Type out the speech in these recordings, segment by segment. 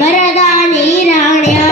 Mardaani राण्या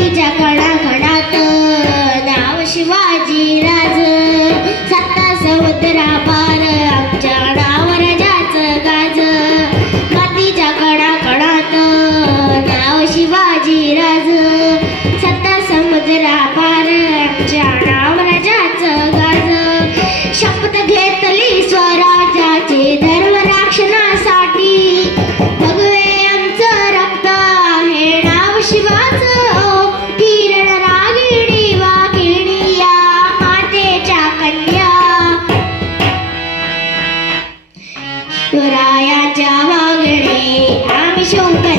Happy Jacquard. canción.